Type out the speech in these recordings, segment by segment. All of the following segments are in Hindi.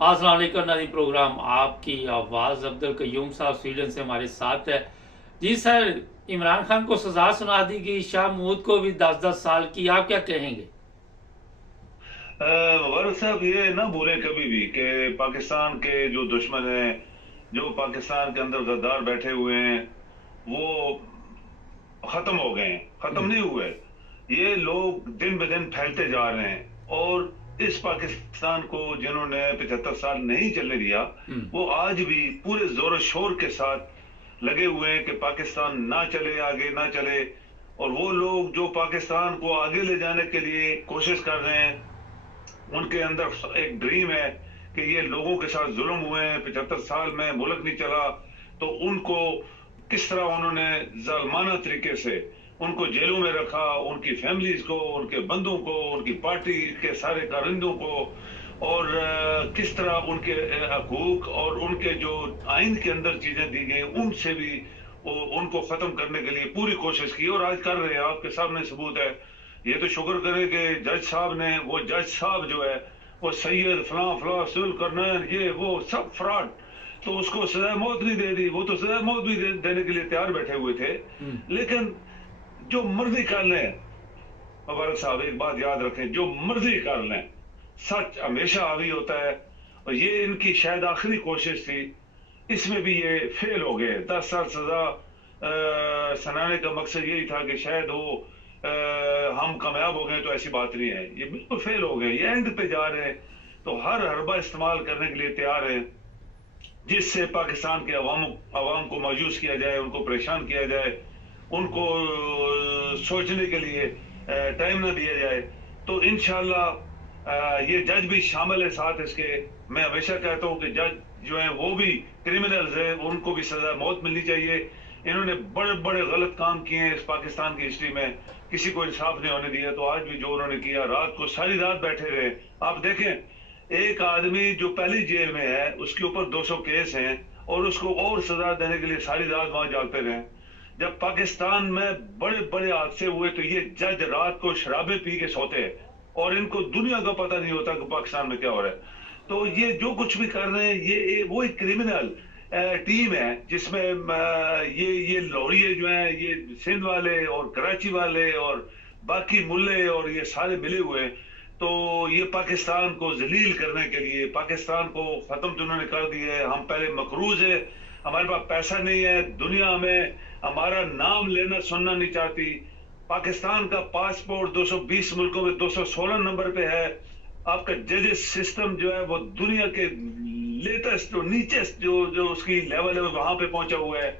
अस्सलाम वालेकुम नाज़रीन, प्रोग्राम आपकी आवाज़। अब्दुल कयूम साहब स्वीडन से हमारे साथ है। जी सर, इमरान खान को सज़ा सुना दी गई, शाह महमूद को भी 10-10 साल की, आप क्या कहेंगे? मुबारक साहब, ये ना भूलें कभी भी कि पाकिस्तान के जो दुश्मन हैं, जो पाकिस्तान के अंदर गद्दार बैठे हुए हैं, वो खत्म हो गए हैं, खत्म हम्म। नहीं हुए। ये लोग दिन ब दिन फैलते जा रहे हैं और इस पाकिस्तान को जिन्होंने 75 साल नहीं चलने दिया, हम्म। वो आज भी पूरे जोर शोर के साथ लगे हुए हैं कि पाकिस्तान ना चले, आगे ना चले। और वो लोग जो पाकिस्तान को आगे ले जाने के लिए कोशिश कर रहे हैं, उनके अंदर एक ड्रीम है कि ये लोगों के साथ जुल्म हुए हैं, 75 साल में मुल्क नहीं चला, तो उनको किस तरह उन्होंने जालमाना तरीके से उनको जेलों में रखा, उनकी फैमिलीज को, उनके बंदों को, उनकी पार्टी के सारे कारिंदों को, और किस तरह उनके हकूक और उनके जो आइन के अंदर चीजें दी गई उनसे भी उनको खत्म करने के लिए पूरी कोशिश की और आज कर रहे हैं। आपके सामने सबूत है। ये तो शुक्र करें कि जज साहब ने, वो जज साहब जो है वो सैयद फलां फलां सुल करना, ये वो सब फ्रॉड, तो उसको सजा मौत नहीं दे दी। वो तो सजा मौत भी देने के लिए तैयार बैठे हुए थे। हम्म। लेकिन जो मर्जी कर लें, मुबारक साहब एक बात याद रखें, जो मर्जी कर लें, सच हमेशा हावी होता है। और ये इनकी शायद आखिरी कोशिश थी, इसमें भी ये फेल हो गए। 10 साल सजा सुनाने का मकसद यही था कि शायद वो हम कामयाब हो गए, तो ऐसी बात नहीं है। ये बिल्कुल फेल हो गए, ये एंड पे जा रहे हैं। तो हर हरबा इस्तेमाल करने के लिए तैयार है जिससे पाकिस्तान के अवाम को मायूस किया जाए, उनको परेशान किया जाए, उनको सोचने के लिए टाइम ना दिया जाए। तो इंशाल्लाह ये जज भी शामिल है साथ इसके। मैं हमेशा कहता हूँ कि जज जो है वो भी क्रिमिनल्स है, उनको भी सजा मौत मिलनी चाहिए। इन्होंने बड़े बड़े गलत काम किए हैं इस पाकिस्तान की हिस्ट्री में, किसी को इंसाफ नहीं होने दिया। तो आज भी जो उन्होंने किया, रात को सारी रात बैठे रहे। आप देखें, एक आदमी जो पहली जेल में है उसके ऊपर 200 केस हैं और उसको और सजा देने के लिए सारी रात वहां जागते रहे। जब पाकिस्तान में बड़े बड़े हादसे हुए तो ये जज रात को शराबे पी के सोते हैं और इनको दुनिया का पता नहीं होता कि पाकिस्तान में क्या हो रहा है। तो ये जो कुछ भी कर रहे हैं, ये वो एक क्रिमिनल टीम है जिसमें ये लौड़िए जो हैं, ये सिंध वाले और कराची वाले और बाकी मुल्ले और ये सारे मिले हुए हैं। तो ये पाकिस्तान को जलील करने के लिए, पाकिस्तान को खत्म तो उन्होंने कर दिया है। हम पहले मकरूज है, हमारे पास पैसा नहीं है, दुनिया में हमारा नाम लेना सुनना नहीं चाहती। पाकिस्तान का पासपोर्ट 220 मुल्कों में 216 नंबर पे है। आपका जजेस सिस्टम जो है वो दुनिया के लेटेस्ट, जो नीचेस्ट जो जो उसकी लेवल है वहां पे पहुंचा हुआ है।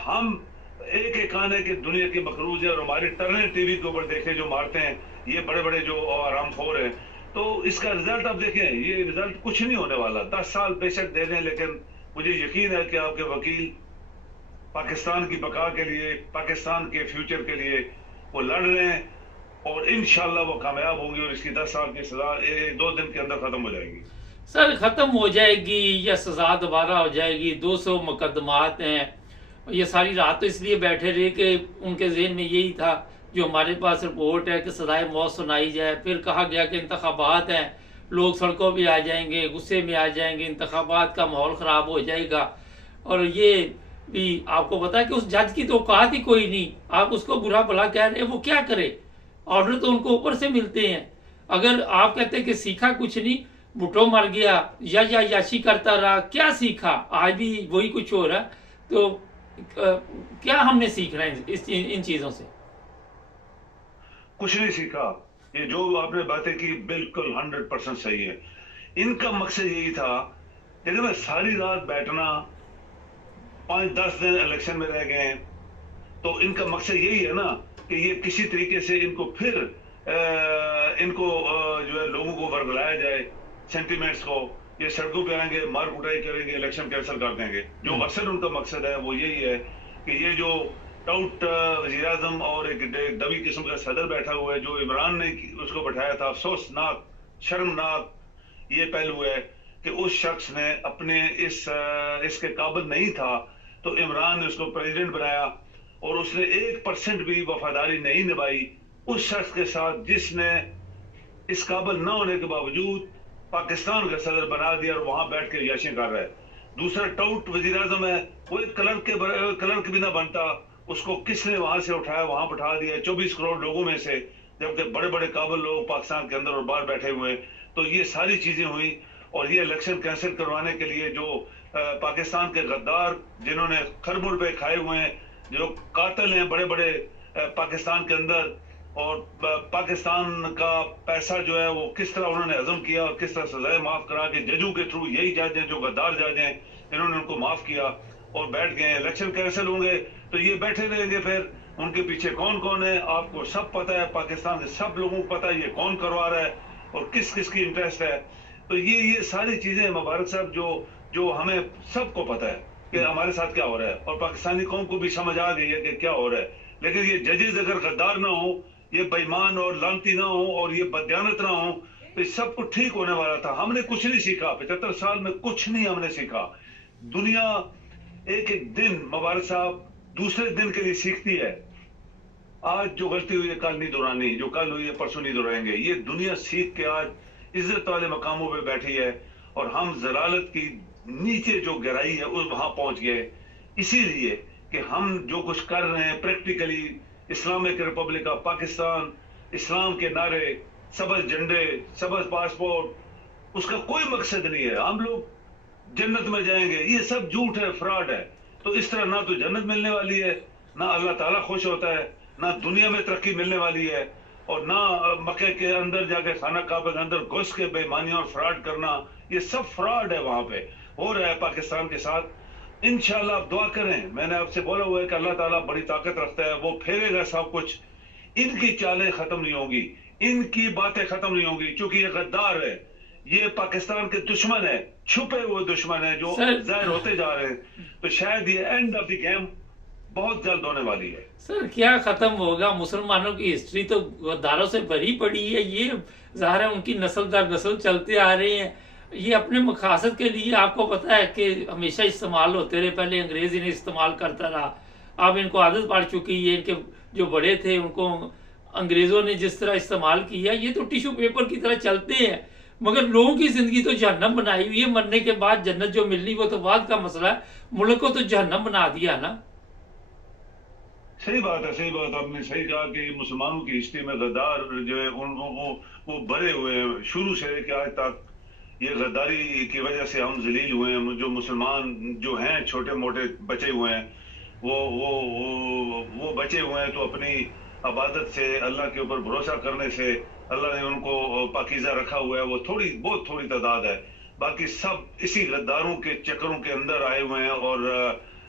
हम एक एक आने के दुनिया के मकरूज है और हमारे टर्नर टीवी के ऊपर देखें जो मारते हैं ये बड़े बड़े जो आरामखोर हैं। तो इसका रिजल्ट आप देखें, ये रिजल्ट कुछ नहीं होने वाला। 10 साल बेशक दे दें, लेकिन मुझे यकीन है कि आपके वकील पाकिस्तान की बका के लिए, पाकिस्तान के फ्यूचर के लिए वो लड़ रहे हैं और इंशाल्लाह वो कामयाब होंगे और इसकी 10 साल की सजा 2 दिन के अंदर खत्म हो जाएगी। सर, ख़त्म हो जाएगी या सज़ा दोबारा हो जाएगी? 200 मुकदमात हैं। ये सारी रात तो इसलिए बैठे रहे कि उनके जहन में यही था, जो हमारे पास रिपोर्ट है कि सजाए मौत सुनाई जाए। फिर कहा गया कि इंतखाबात हैं, लोग सड़कों पे आ जाएंगे, गुस्से में आ जाएंगे, इंतखाबात का माहौल ख़राब हो जाएगा। और ये भी आपको पता है कि उस जज की तो औकात ही कोई नहीं, आप उसको बुरा भला कह रहे हैं, वो क्या करे? ऑर्डर तो उनको ऊपर से मिलते हैं। अगर आप कहते हैं कि सीखा कुछ नहीं, भुट्टो मर गया या याशी करता रहा, क्या सीखा? आज भी वही कुछ हो रहा है। तो क्या हमने सीखना है इन चीजों से? कुछ नहीं सीखा। ये जो आपने बातें की बिल्कुल 100% सही है। इनका मकसद यही था, देखिए मैं सारी रात बैठना, 5-10 दिन इलेक्शन में रह गए हैं, तो इनका मकसद यही है ना कि ये किसी तरीके से इनको फिर इनको जो है लोगों को वर्गलाया जाए, सेंटिमेंट्स को। ये सड़कों पे आएंगे, मार कुटाई करेंगे, इलेक्शन कैंसिल कर देंगे। जो असल उनका मकसद है वो यही है कि ये जो टाउट वजीर आजम और एक दबी किस्म का सदर बैठा हुआ है, जो इमरान ने उसको बैठाया था, अफसोसनाक शर्मनाक ये पहलू है कि उस शख्स ने अपने इसके काबिल नहीं था तो इमरान ने उसको प्रेसिडेंट बनाया और उसने 1% भी वफादारी नहीं निभाई उस शख्स के साथ जिसने इस काबिल न होने के बावजूद पाकिस्तान का सदर बना दिया और वहां बैठ के याशें कर रहा है। दूसरा टाउट वजीर आजम है, वो एक क्लर्क भी ना बनता, उसको किसने वहां से उठाया वहां बैठा दिया 24 करोड़ लोगों में से, जबकि बड़े बड़े काबिल लोग पाकिस्तान के अंदर और बाहर बैठे हुए हैं। तो ये सारी चीजें हुई और ये इलेक्शन कैंसिल करवाने के लिए जो पाकिस्तान के गद्दार जिन्होंने खरबों रुपए खाए हुए हैं, जो कातिल हैं बड़े बड़े पाकिस्तान के अंदर, और पाकिस्तान का पैसा जो है वो किस तरह उन्होंने हजम किया और किस तरह सजाएं माफ करा के जजों के थ्रू, यही जज हैं जो गद्दार जज हैं, इन्होंने उनको माफ किया और बैठ गए। इलेक्शन कैंसिल होंगे तो ये बैठे रहेंगे, फिर उनके पीछे कौन कौन है आपको सब पता है, पाकिस्तान के सब लोगों को पता है ये कौन करवा रहा है और किस किस की इंटरेस्ट है। तो ये सारी चीजें मुबारक साहब जो हमें सबको पता है कि हमारे साथ क्या हो रहा है, और पाकिस्तानी कौम को भी समझ आ गई है कि क्या हो रहा है। लेकिन ये जजेस अगर गद्दार ना हो, ये बेईमान और लानती ना हो और ये बदयानत ना हो, तो सब कुछ ठीक होने वाला था। हमने कुछ नहीं सीखा, 75 साल में कुछ नहीं हमने सीखा। दुनिया एक एक दिन मुबारक साहब दूसरे दिन के लिए सीखती है। आज जो गलती हुई है कल नहीं दोहरानी, जो कल हुई है परसों नहीं दोहराएंगे। ये दुनिया सीख के आज इज्जत वाले मकामों पे बैठी है और हम जलालत की नीचे जो गहराई है उस वहां पहुंच गए, इसीलिए कि हम जो कुछ कर रहे हैं practically Islamic republic of Pakistan, इस्लाम के नारे, सबज झंडे, सबज पासपोर्ट, उसका कोई मकसद नहीं है हम लोग जन्नत में जाएंगे, ये सब झूठ है, फ्रॉड है। तो इस तरह ना तो जन्नत मिलने वाली है, ना अल्लाह ताला खुश होता है, ना दुनिया में तरक्की मिलने वाली है, और ना मक्के के अंदर जाके खाना काबे के अंदर घुस के बेईमानी और फ्रॉड करना, ये सब फ्रॉड है वहां पे हो रहा है पाकिस्तान के साथ। इंशाल्लाह आप दुआ करें, मैंने आपसे बोला हुआ है कि अल्लाह ताला बड़ी ताकत रखता है, वो फेरेगा सब कुछ। इनकी चालें खत्म नहीं होंगी, इनकी बातें खत्म नहीं होंगी, क्योंकि ये गद्दार है, ये पाकिस्तान के दुश्मन है, छुपे हुए दुश्मन है जो जाहिर होते जा रहे हैं। तो शायद ये एंड ऑफ द गेम बहुत जल्द होने वाली है। सर क्या खत्म होगा, मुसलमानों की हिस्ट्री तो गद्दारों से भरी पड़ी है, ये ज़ाहिर है उनकी नस्ल दर नस्ल चलते आ रहे हैं, ये अपने मकासद के लिए आपको पता है कि हमेशा इस्तेमाल होते रहे। पहले अंग्रेज इन्हें इस्तेमाल करता रहा, अब इनको आदत पड़ चुकी है, इनके जो बड़े थे उनको अंग्रेजों ने जिस तरह इस्तेमाल किया, ये तो टिश्यू पेपर की तरह चलते हैं। मगर लोगों की जिंदगी तो जहन्नम बनाई हुई है, मरने के बाद जन्नत जो मिलनी वो तो बाद का मसला है, मुल्क को तो जहन्नम बना दिया ना। सही बात है, सही बात आपने सही कहा कि मुसलमानों की हिस्ट्री में गद्दार जो है वो भरे हुए हैं शुरू से लेकर आज तक। ये गद्दारी की वजह से हम जलील हुए हैं। जो मुसलमान जो हैं छोटे मोटे बचे हुए हैं, वो बचे हुए हैं तो अपनी इबादत से, अल्लाह के ऊपर भरोसा करने से अल्लाह ने उनको पाकीज़ा रखा हुआ है। वो बहुत थोड़ी तादाद है, बाकी सब इसी गद्दारों के चक्करों के अंदर आए हुए हैं और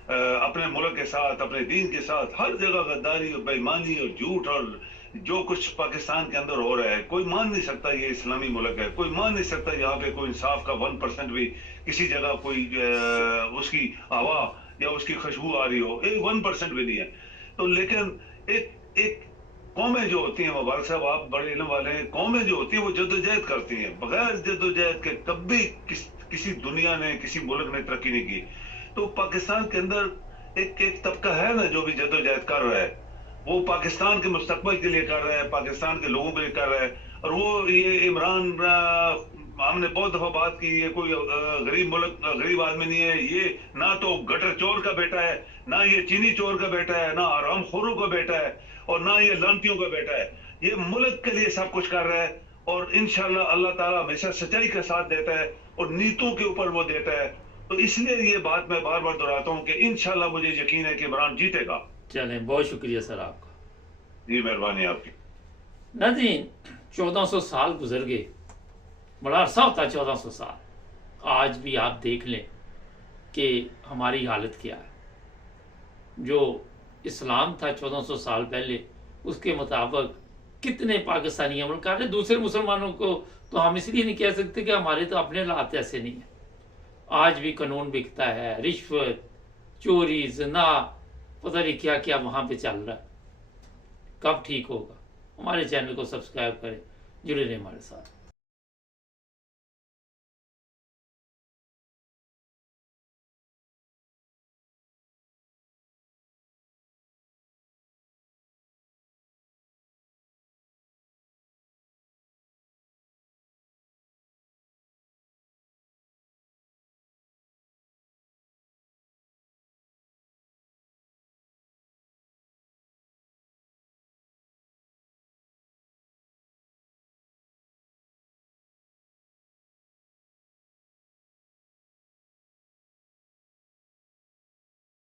अपने मुल्क के साथ, अपने दीन के साथ हर जगह गद्दारी और बेईमानी और झूठ, और जो कुछ पाकिस्तान के अंदर हो रहा है कोई मान नहीं सकता ये इस्लामी मुल्क है। कोई मान नहीं सकता यहाँ पे कोई इंसाफ का 1% भी किसी जगह कोई उसकी हवा या उसकी खुशबू आ रही हो, 1% भी नहीं है। तो लेकिन एक कौमें जो होती हैं, मुबारक साहब आप बड़े इल्म वाले हैं, कौमें जो होती हैं वो जद्दोजहद करती हैं। बगैर जद्दोजहद के कभी किसी दुनिया ने, किसी मुल्क ने तरक्की नहीं की। तो पाकिस्तान के अंदर एक तबका है ना जो भी जद्दोजहद कर रहा है, वो पाकिस्तान के मुस्तकबिल के लिए कर रहा है, पाकिस्तान के लोगों के लिए कर रहा है। और वो ये इमरान, हमने बहुत दफा बात की, ये कोई गरीब मुल्क, गरीब आदमी नहीं है। ये ना तो गटर चोर का बेटा है, ना ये चीनी चोर का बेटा है, ना हराम खोरों का बेटा है, और ना ये लानतियों का बेटा है। ये मुल्क के लिए सब कुछ कर रहा है, और इंशाल्लाह अल्लाह ताला हमेशा सच्चाई का साथ देता है और नीतों के ऊपर वो देता है। तो इसलिए ये बात मैं बार बार दोहराता हूँ कि इंशाल्लाह मुझे यकीन है कि इमरान जीतेगा। चलें, बहुत शुक्रिया सर आपका। जी मेहरबानी आपकी। नाज़रीन, 1400 साल गुजर गए, बड़ा अरसा होता है 1400 साल। आज भी आप देख लें कि हमारी हालत क्या है। जो इस्लाम था 1400 साल पहले, उसके मुताबिक कितने पाकिस्तानी अमल कर रहे। दूसरे मुसलमानों को तो हम इसलिए नहीं कह सकते कि हमारे तो अपने हालात ऐसे नहीं है। आज भी कानून बिकता है, रिश्वत, चोरी, ज़िना, पता नहीं क्या क्या वहाँ पे चल रहा है। कब ठीक होगा? हमारे चैनल को सब्सक्राइब करें, जुड़े रहें हमारे साथ।